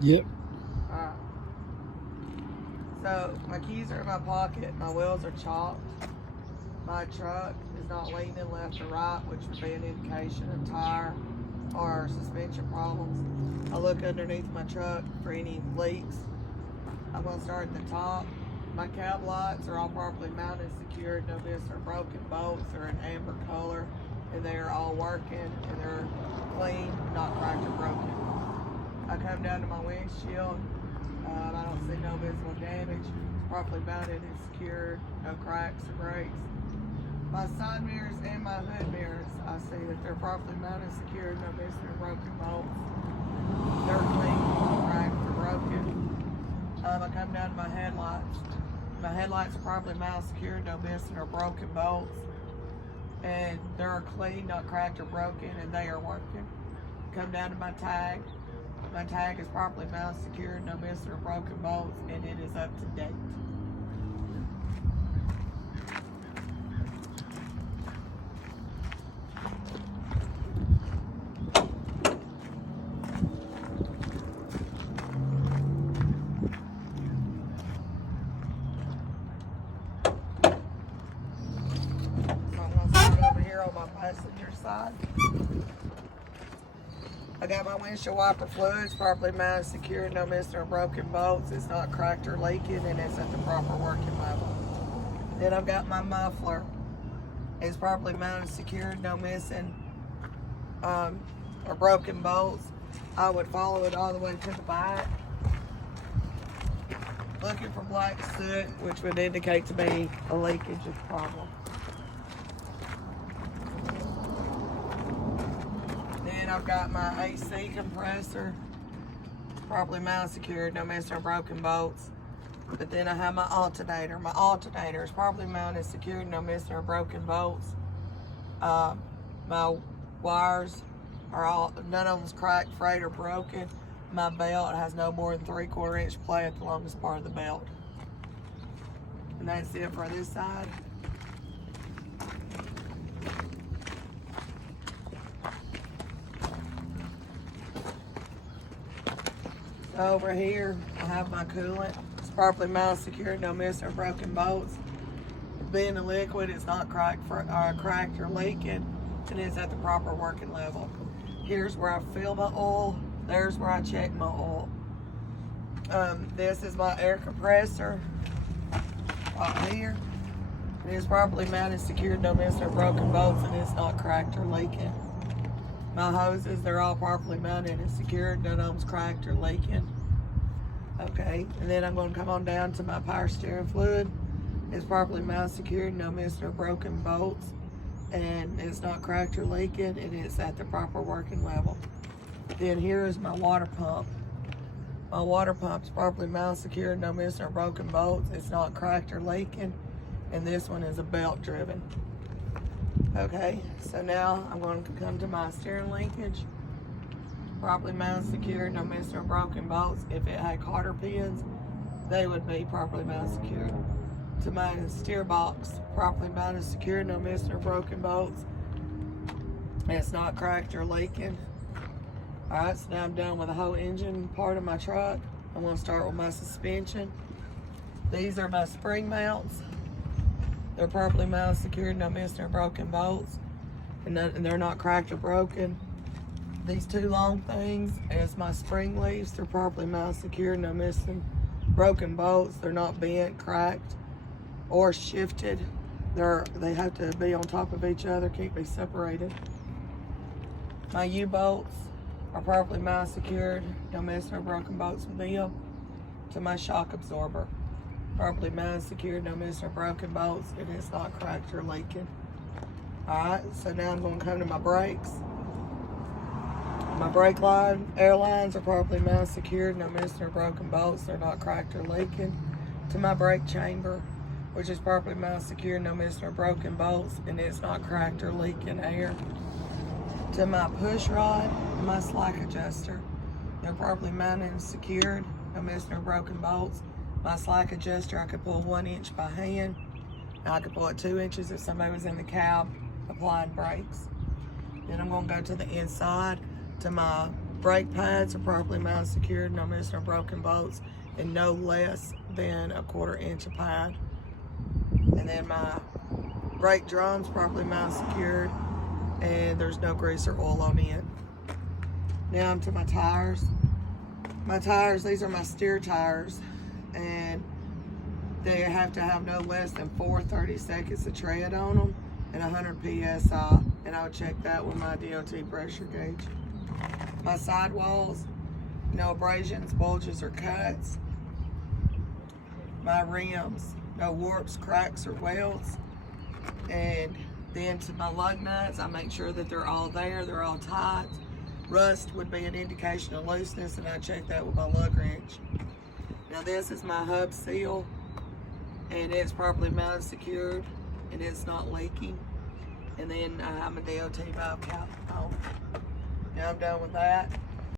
Yep. Alright. So my keys are in my pocket, my wheels are chopped. My truck is not leaning left or right, which would be an indication of tire or suspension problems. I look underneath my truck for any leaks. I'm going to start at the top. My cab lights are all properly mounted, secured, no missing or broken bolts. They're an amber color and they're all working and they're clean, not cracked or broken. I come down to my windshield. I don't see no visible damage. It's properly mounted and secured, no cracks or breaks. My side mirrors and my hood mirrors, I see that they're properly mounted, secured, no missing or broken bolts. They're clean, not cracked or broken. I come down to my headlights. My headlights are properly mounted, secured, no missing or broken bolts. And they're clean, not cracked or broken, and they are working. Come down to my tag. My tag is properly mounted, secured, no missing or broken bolts, and it is up to date. On my passenger side. I got my windshield wiper fluids properly mounted, secured, no missing or broken bolts. It's not cracked or leaking, and it's at the proper working level. Then I've got my muffler. It's properly mounted, secured, no missing or broken bolts. I would follow it all the way to the back, looking for black soot, which would indicate to me a leakage is a problem. I've got my AC compressor properly mounted, secured, no missing or broken bolts. But then I have my alternator. My alternator is properly mounted, secured, no missing or broken bolts. My wires are all, none of them's cracked, frayed, or broken. My belt has no more than 3/4 inch play at the longest part of the belt. And that's it for this side. Over here, I have my coolant. It's properly mounted, secured, no missing or broken bolts. Being a liquid, it's not cracked or leaking, and it's at the proper working level. Here's where I fill my oil. There's where I check my oil. This is my air compressor right here. It is properly mounted, secured, no missing or broken bolts, and it's not cracked or leaking. My hoses, they're all properly mounted and secured. None of them's cracked or leaking. Okay, and then I'm going to come on down to my power steering fluid. It's properly mounted, secured, no missing or broken bolts, and it's not cracked or leaking, and it's at the proper working level. Then here is my water pump. My water pump's properly mounted, secured, no missing or broken bolts. It's not cracked or leaking, and this one is a belt driven. Okay, so now I'm going to come to my steering linkage. Properly mounted, secured, no missing or broken bolts. If it had cotter pins, they would be properly mounted, secured. To my steer box, properly mounted, secured, no missing or broken bolts. And it's not cracked or leaking. Alright, so now I'm done with the whole engine part of my truck. I'm going to start with my suspension. These are my spring mounts. They're properly mounted, secured, no missing or broken bolts, and they're not cracked or broken. These two long things is my spring leaves. They're properly mounted, secured, no missing, broken bolts. They're not bent, cracked, or shifted. They have to be on top of each other, can't be separated. My U-bolts are properly mounted, secured, no missing or broken bolts with them. To my shock absorber, properly mounted, secured, no missing or broken bolts, and it's not cracked or leaking. Alright, so now I'm going to come to my brakes. My brake line, air lines are properly mounted, secured, no missing or broken bolts, they're not cracked or leaking. To my brake chamber, which is properly mounted, secured, no missing or broken bolts, and it's not cracked or leaking air. To my push rod, my slack adjuster, they're properly mounted and secured, no missing or broken bolts. My slack adjuster, I could pull 1 inch by hand. I could pull it 2 inches if somebody was in the cab applying brakes. Then I'm going to go to the inside to my Brake pads are properly mounted, secured, no missing or broken bolts, and no less than a 1/4 inch of pad. And then my brake drums properly mounted, secured, and there's no grease or oil on it. Now onto my tires. My tires, these are my steer tires, and they have to have no less than 4/30 seconds of tread on them and 100 psi, and I'll check that with my DOT pressure gauge. My sidewalls, no abrasions, bulges, or cuts. My rims, no warps, cracks, or welds. And then to my lug nuts, I make sure that they're all there, they're all tight. Rust would be an indication of looseness, and I check that with my lug wrench. Now this is my hub seal, and it's properly mounted, secured, and it's not leaking. And then I'm a DOT valve cap on. Now I'm done with that.